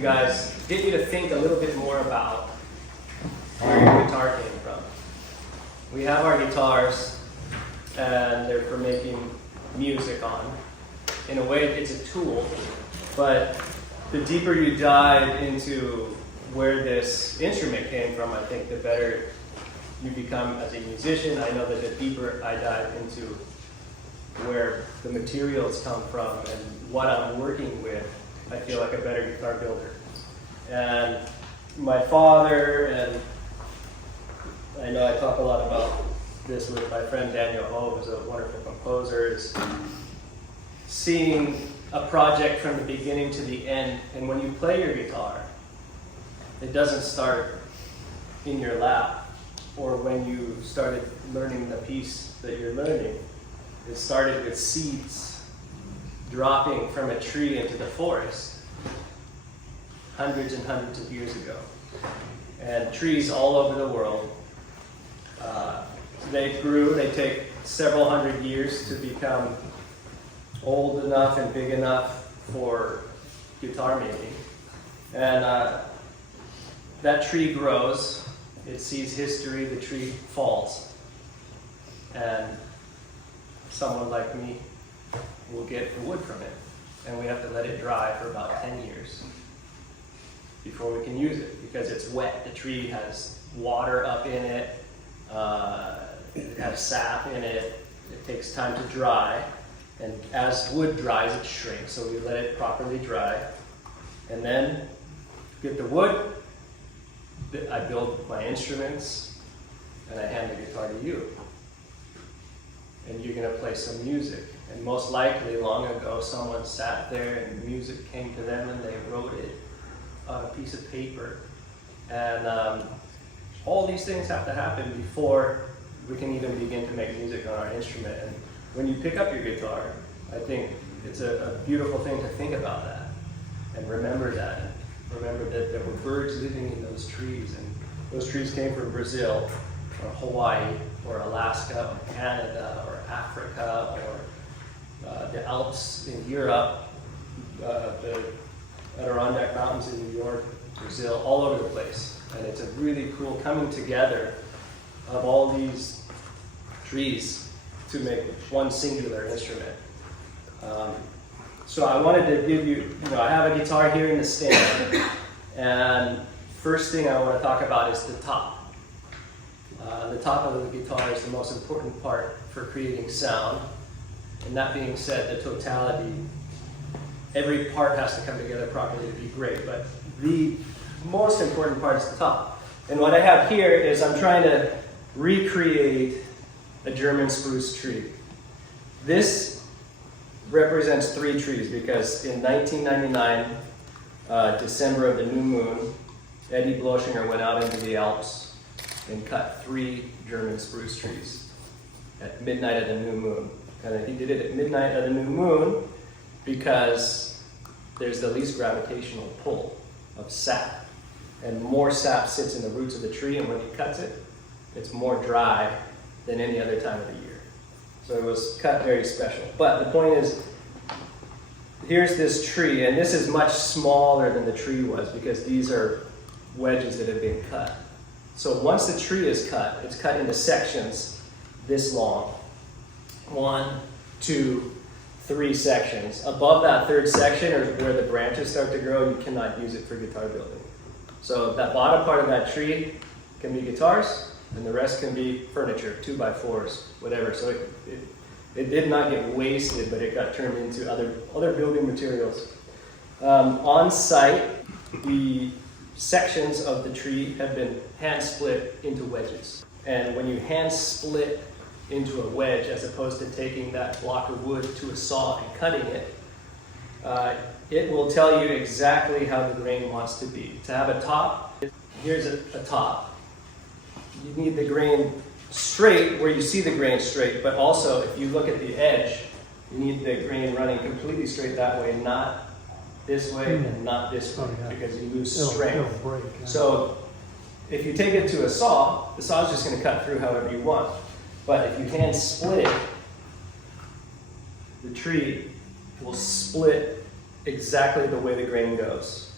you guys, get you to think a little bit more about where your guitar came from. We have our guitars, and they're for making music on. In a way, it's a tool, but the deeper you dive into where this instrument came from, I think the better you become as a musician. I know that the deeper I dive into where the materials come from and what I'm working with, I feel like a better guitar builder. And my father, and I know I talk a lot about this with my friend Daniel Ho, who's a wonderful composer, is seeing a project from the beginning to the end. And when you play your guitar, it doesn't start in your lap or when you started learning the piece that you're learning. It started with seeds dropping from a tree into the forest hundreds and hundreds of years ago. And trees all over the world, they grew. They take several hundred years to become old enough and big enough for guitar making. And that tree grows, it sees history, the tree falls, and someone like me will get the wood from it. And we have to let it dry for about 10 years before we can use it, because it's wet. The tree has water up in it, it has sap in it. It takes time to dry, and as wood dries, it shrinks, so we let it properly dry. And then get the wood, I build my instruments, and I hand the guitar to you. And you're gonna play some music. And most likely, long ago, someone sat there and music came to them and they wrote it on a piece of paper. And all these things have to happen before we can even begin to make music on our instrument. And when you pick up your guitar, I think it's a beautiful thing to think about that and remember that. Remember that there were birds living in those trees, and those trees came from Brazil or Hawaii or Alaska or Canada or Africa or the Alps in Europe, the Adirondack Mountains in New York, Brazil, all over the place. And it's a really cool coming together of all these trees to make one singular instrument. So I wanted to give you, I have a guitar here in the stand, and first thing I want to talk about is the top. The top of the guitar is the most important part for creating sound. And that being said, the totality, every part has to come together properly to be great, but the most important part is the top. And what I have here is I'm trying to recreate a German spruce tree. This represents 3 trees because in 1999, December of the new moon, Eddie Bloschinger went out into the Alps and cut 3 German spruce trees at midnight of the new moon. And he did it at midnight of the new moon because there's the least gravitational pull of sap. And more sap sits in the roots of the tree, and when he cuts it, it's more dry than any other time of the year. So it was cut very special. But the point is, here's this tree, and this is much smaller than the tree was because these are wedges that have been cut. So once the tree is cut, it's cut into sections this long. 1, 2, 3 sections. Above that 3rd section, or where the branches start to grow, you cannot use it for guitar building. So that bottom part of that tree can be guitars, and the rest can be furniture, 2x4s, whatever. So it did not get wasted, but it got turned into other building materials. On site, the sections of the tree have been hand split into wedges. And when you hand split into a wedge, as opposed to taking that block of wood to a saw and cutting it, it will tell you exactly how the grain wants to be. To have a top, here's a top. You need the grain straight where you see the grain straight, but also if you look at the edge, you need the grain running completely straight that way, not this way and not this way, because you lose strength. It'll break, yeah. So if you take it to a saw, the saw is just going to cut through however you want. But if you hand split it, the tree will split exactly the way the grain goes.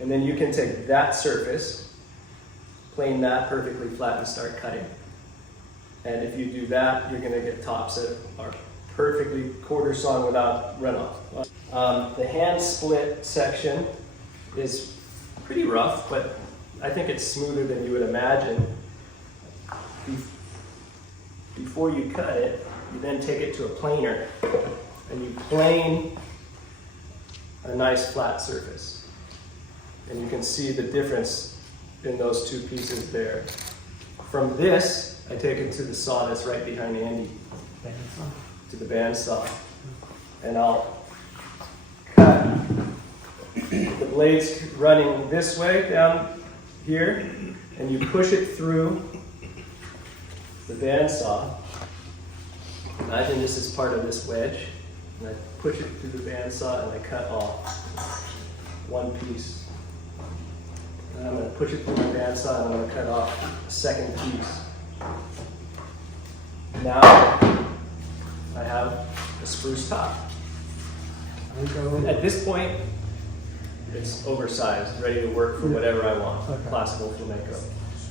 And then you can take that surface, plane that perfectly flat, and start cutting. And if you do that, you're going to get tops that are perfectly quarter sawn without runoff. The hand split section is pretty rough, but I think it's smoother than you would imagine. Before you cut it, you then take it to a planer and you plane a nice flat surface. And you can see the difference in those two pieces there. From this, I take it to the saw that's right behind Andy, to the bandsaw. And I'll cut the blades running this way down here, and you push it through the bandsaw. Imagine this is part of this wedge, and I push it through the bandsaw and I cut off one piece. And I'm going to push it through my bandsaw and I'm going to cut off a second piece. Now I have a spruce top. At this point, it's oversized, ready to work for whatever I want, classical flamenco.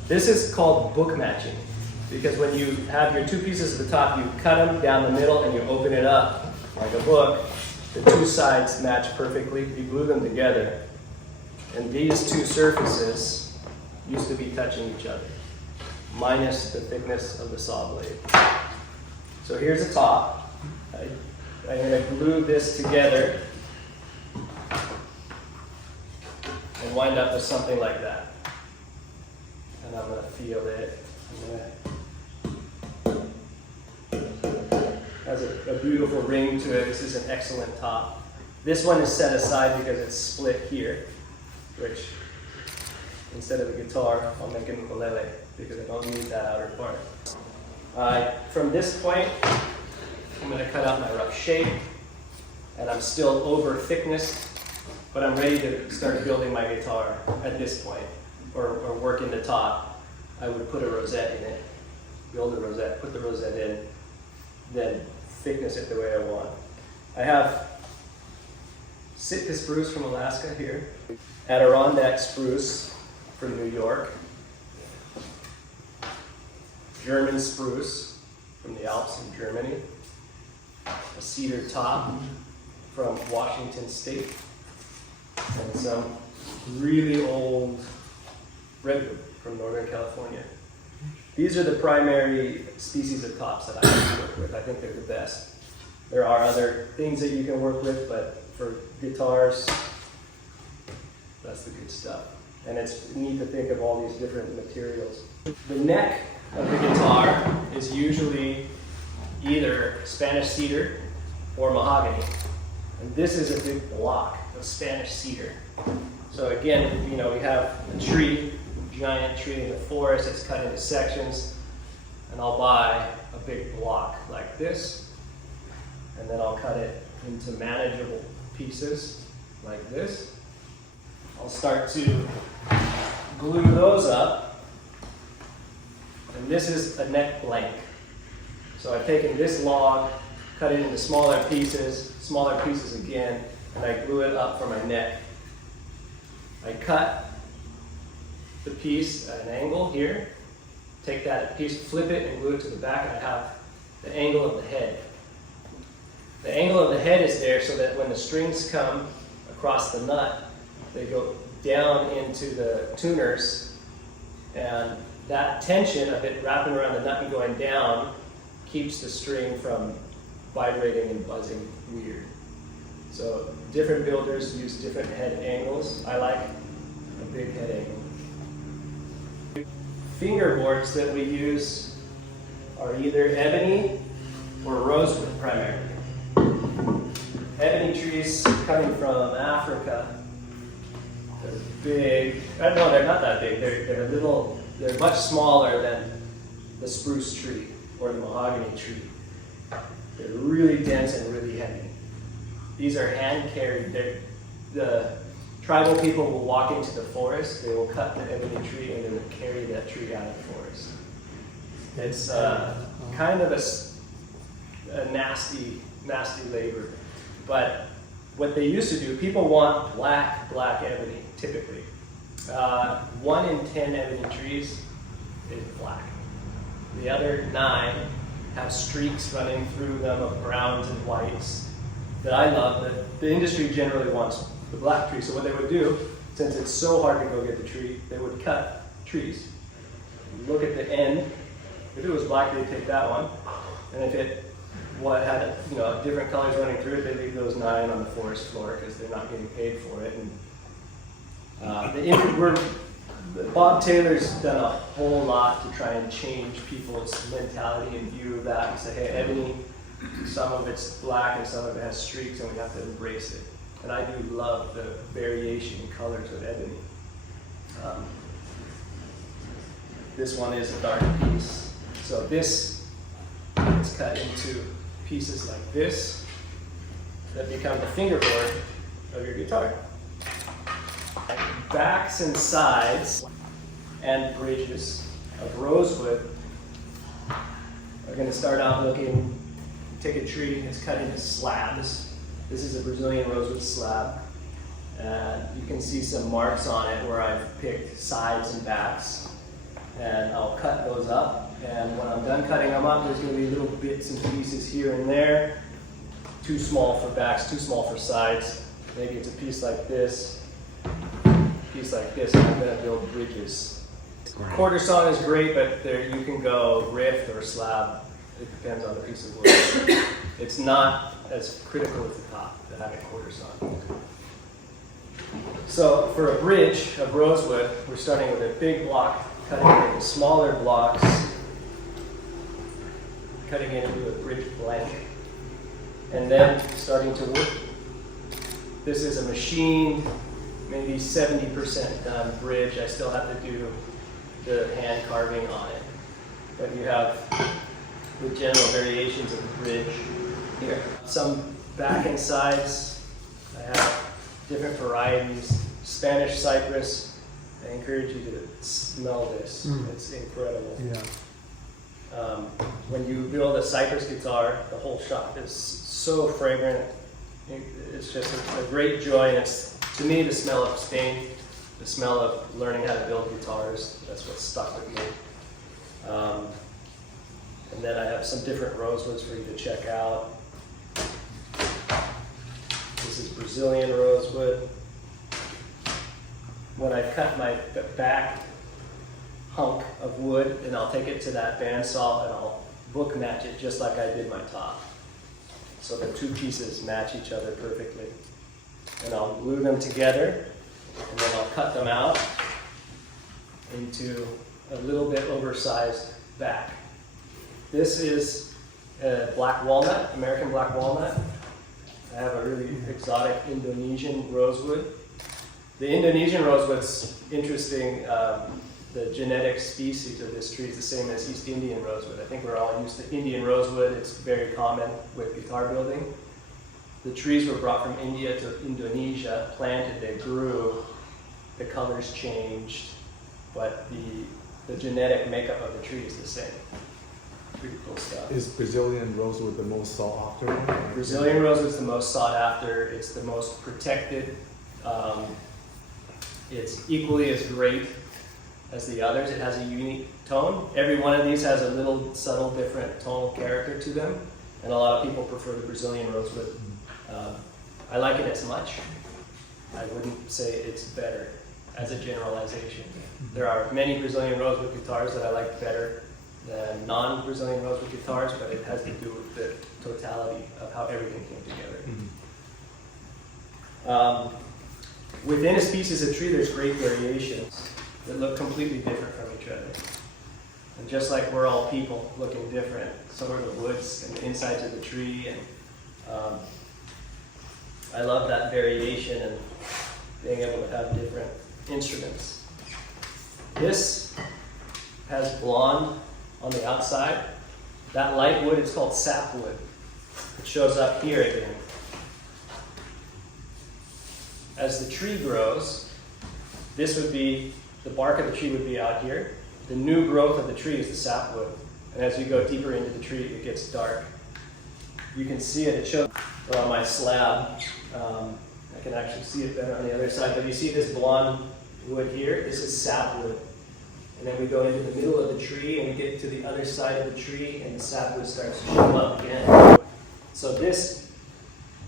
This is called book matching, because when you have your two pieces at the top, you cut them down the middle and you open it up like a book. The two sides match perfectly. You glue them together. And these two surfaces used to be touching each other, minus the thickness of the saw blade. So here's the top. I'm going to glue this together and wind up with something like that. And I'm going to feel it. Has a beautiful ring to it. This is an excellent top. This one is set aside because it's split here, which instead of a guitar, I'll make an ukulele because I don't need that outer part. From this point, I'm going to cut out my rough shape, and I'm still over thickness, but I'm ready to start building my guitar at this point, or work in the top. I would put a rosette in it, build a rosette, put the rosette in, then thickness it the way I want. I have Sitka spruce from Alaska here, Adirondack spruce from New York, German spruce from the Alps in Germany, a cedar top from Washington State, and some really old redwood from Northern California. These are the primary species of tops that I work with. I think they're the best. There are other things that you can work with, but for guitars, that's the good stuff. And it's neat to think of all these different materials. The neck of the guitar is usually either Spanish cedar or mahogany. And this is a big block of Spanish cedar. So again, we have a tree, giant tree in the forest. It's cut into sections, and I'll buy a big block like this, and then I'll cut it into manageable pieces like this. I'll start to glue those up, and this is a neck blank. So I've taken this log, cut it into smaller pieces again, and I glue it up for my neck. I cut the piece at an angle here, take that piece, flip it, and glue it to the back, and I have the angle of the head. The angle of the head is there so that when the strings come across the nut, they go down into the tuners, and that tension of it wrapping around the nut and going down keeps the string from vibrating and buzzing weird. So different builders use different head angles. I like a big head angle. Fingerboards that we use are either ebony or rosewood primarily. Ebony trees coming from Africa, they're big. No, they're not that big. They're much smaller than the spruce tree or the mahogany tree. They're really dense and really heavy. These are hand carried. The tribal people will walk into the forest, they will cut the ebony tree, and they will carry that tree out of the forest. It's kind of a nasty labor. But what they used to do, people want black ebony. typically. 1 in 10 ebony trees is black. The other 9 have streaks running through them of browns and whites that I love, that the industry generally wants the black tree. So what they would do, since it's so hard to go get the tree, they would cut trees. Look at the end. If it was black, they'd take that one. And if it had different colors running through it, they leave those 9 on the forest floor because they're not getting paid for it. And Bob Taylor's done a whole lot to try and change people's mentality and view of that and say, hey, ebony, some of it's black and some of it has streaks, and we have to embrace it. And I do love the variation in colors of ebony. This one is a dark piece. So this is cut into pieces like this that become the fingerboard of your guitar. Backs and sides and bridges of rosewood are going to start out looking, take a tree, it's cut into slabs. This is a Brazilian rosewood slab, and you can see some marks on it where I've picked sides and backs, and I'll cut those up, and when I'm done cutting them up, there's going to be little bits and pieces here and there, too small for backs, too small for sides. Maybe it's a piece like this, and I'm going to build bridges. Quarter sawn is great, but you can go rift or slab. It depends on the piece of wood. It's not as critical as the top to having quarter sawn. So for a bridge of rosewood, we're starting with a big block, cutting it into smaller blocks, cutting it into a bridge blank, and then starting to work. This is a machined, maybe 70% done bridge. I still have to do the hand carving on it. But you have the general variations of the bridge here. Some back and sides. I have different varieties. Spanish cypress. I encourage you to smell this. It's incredible. Yeah. When you build a cypress guitar, the whole shop is so fragrant. It's just a great joy, and it's, to me, the smell of Spain, the smell of learning how to build guitars. That's what stuck with me. And then I have some different rosewoods for you to check out. This is Brazilian rosewood. When I cut my back hunk of wood, and I'll take it to that bandsaw and I'll book match it just like I did my top. So the 2 pieces match each other perfectly. And I'll glue them together, and then I'll cut them out into a little bit oversized back. This is a black walnut, American black walnut. I have a really exotic Indonesian rosewood. The Indonesian rosewood's interesting. The genetic species of this tree is the same as East Indian rosewood. I think we're all used to Indian rosewood. It's very common with guitar building. The trees were brought from India to Indonesia, planted, they grew, the colors changed, but the genetic makeup of the tree is the same. Pretty cool stuff. Is Brazilian rosewood the most sought after one? Brazilian rosewood is the most sought after. It's the most protected. It's equally as great as the others. It has a unique tone. Every one of these has a little subtle different tonal character to them, and a lot of people prefer the Brazilian rosewood. I like it as much. I wouldn't say it's better as a generalization. There are many Brazilian rosewood guitars that I like better than non-Brazilian rosewood guitars, but it has to do with the totality of how everything came together. Within a species of tree, there's great variations that look completely different from each other. And just like we're all people looking different, so are the woods and the insides of the tree. And I love that variation and being able to have different instruments. This has blonde on the outside. That light wood is called sapwood. It shows up here again. As the tree grows, this would be, the bark of the tree would be out here. The new growth of the tree is the sapwood. And as you go deeper into the tree, it gets dark. You can see it, it shows on my slab. I can actually see it better on the other side, but you see this blonde wood here? This is sapwood. And then we go into the middle of the tree and we get to the other side of the tree and the sapwood starts to show up again. So this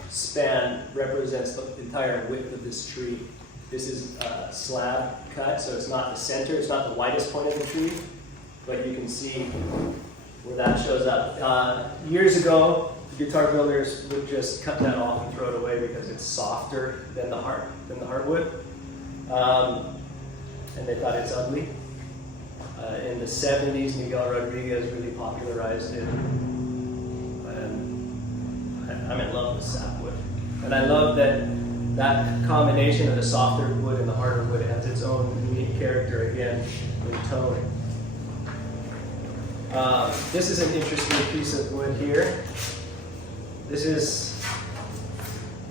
span represents the entire width of this tree. This is a slab cut, so it's not the center, it's not the widest point of the tree, but you can see where that shows up. Years ago, guitar builders would just cut that off and throw it away because it's softer than the hardwood, and they thought it's ugly. In the 70s, Miguel Rodriguez really popularized it, and I'm in love with sapwood. And I love that combination of the softer wood and the harder wood has its own unique character again in tone. This is an interesting piece of wood here. This is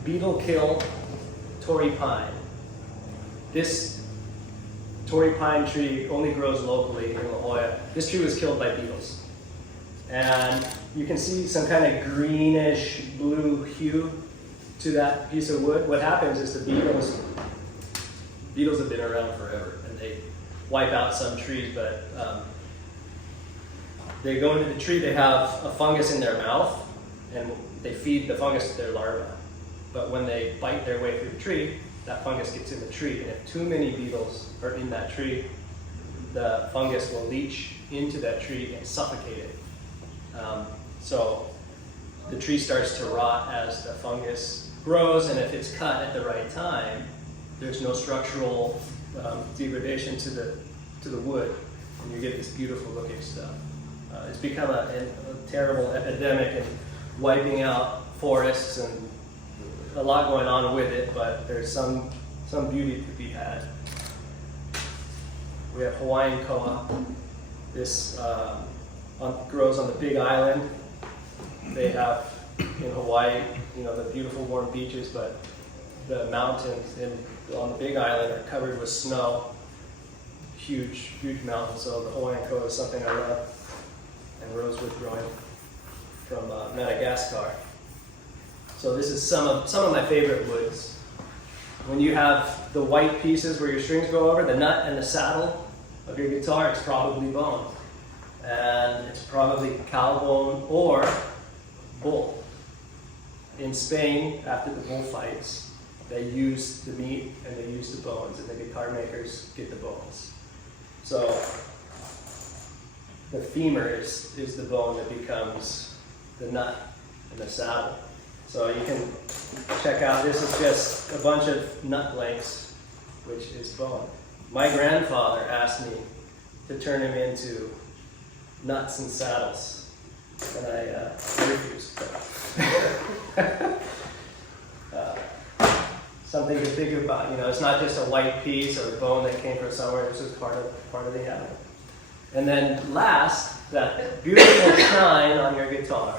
beetle kill Torrey pine. This Torrey pine tree only grows locally in La Jolla. This tree was killed by beetles. And you can see some kind of greenish blue hue to that piece of wood. What happens is the beetles have been around forever and they wipe out some trees, but they go into the tree, they have a fungus in their mouth and they feed the fungus to their larvae. But when they bite their way through the tree, that fungus gets in the tree, and if too many beetles are in that tree, the fungus will leach into that tree and suffocate it. So the tree starts to rot as the fungus grows, and if it's cut at the right time, there's no structural degradation to the wood, and you get this beautiful looking stuff. It's become a terrible epidemic and wiping out forests and a lot going on with it, but there's some beauty to be had. We have Hawaiian koa. This grows on the Big Island. They have in Hawaii, the beautiful warm beaches, but the mountains on the Big Island are covered with snow. Huge, huge mountains. So the Hawaiian koa is something I love. And rosewood growing from Madagascar. So this is some of my favorite woods. When you have the white pieces where your strings go over, the nut and the saddle of your guitar, it's probably bone. And it's probably cow bone or bull. In Spain, after the bullfights, they use the meat and they use the bones, and the guitar makers get the bones. So the femur is the bone that becomes the nut and the saddle. So you can check out, this is just a bunch of nut links, which is bone. My grandfather asked me to turn him into nuts and saddles, and I refused. Something to think about, it's not just a white piece or a bone that came from somewhere, this is part of the animal. And then last, that beautiful shine on your guitar.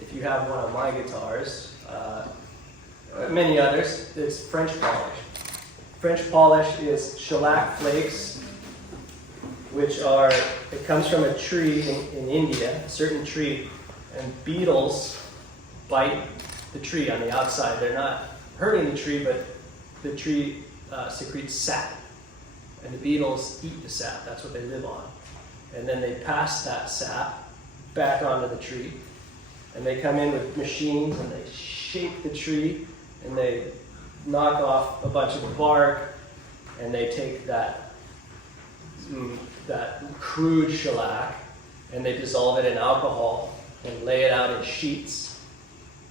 If you have one of my guitars, many others, it's French polish. French polish is shellac flakes, it comes from a tree in India, a certain tree, and beetles bite the tree on the outside. They're not hurting the tree, but the tree secretes sap, and the beetles eat the sap. That's what they live on. And then they pass that sap back onto the tree, and they come in with machines and they shake the tree and they knock off a bunch of bark, and they take that crude shellac and they dissolve it in alcohol and lay it out in sheets,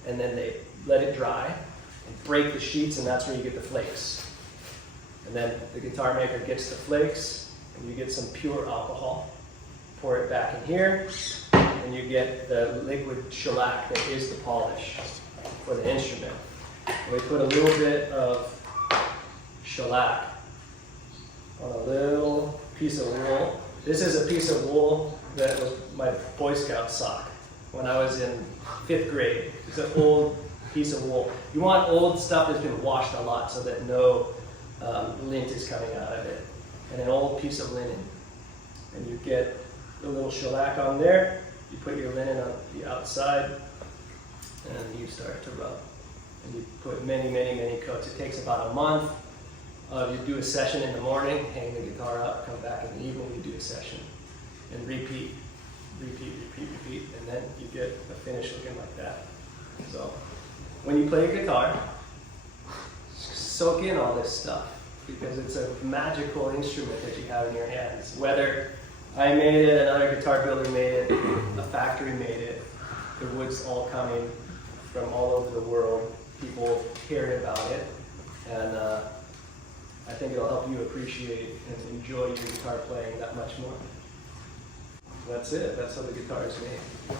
and then they let it dry and break the sheets, and that's where you get the flakes. And then the guitar maker gets the flakes and you get some pure alcohol. Pour it back in here, and you get the liquid shellac that is the polish for the instrument. And we put a little bit of shellac on a little piece of wool. This is a piece of wool that was my Boy Scout sock when I was in 5th grade. It's an old piece of wool. You want old stuff that's been washed a lot so that no lint is coming out of it. And an old piece of linen. And you get a little shellac on there, you put your linen on the outside, and you start to rub. and you put many, many, many coats. It takes about a month. You do a session in the morning, hang the guitar up, come back in the evening, you do a session, and repeat, and then you get a finish looking like that. So when you play a guitar, soak in all this stuff, because it's a magical instrument that you have in your hands. Whether I made it, another guitar builder made it, a factory made it, the wood's all coming from all over the world, people cared about it, and I think it'll help you appreciate and enjoy your guitar playing that much more. That's it, that's how the guitar is made.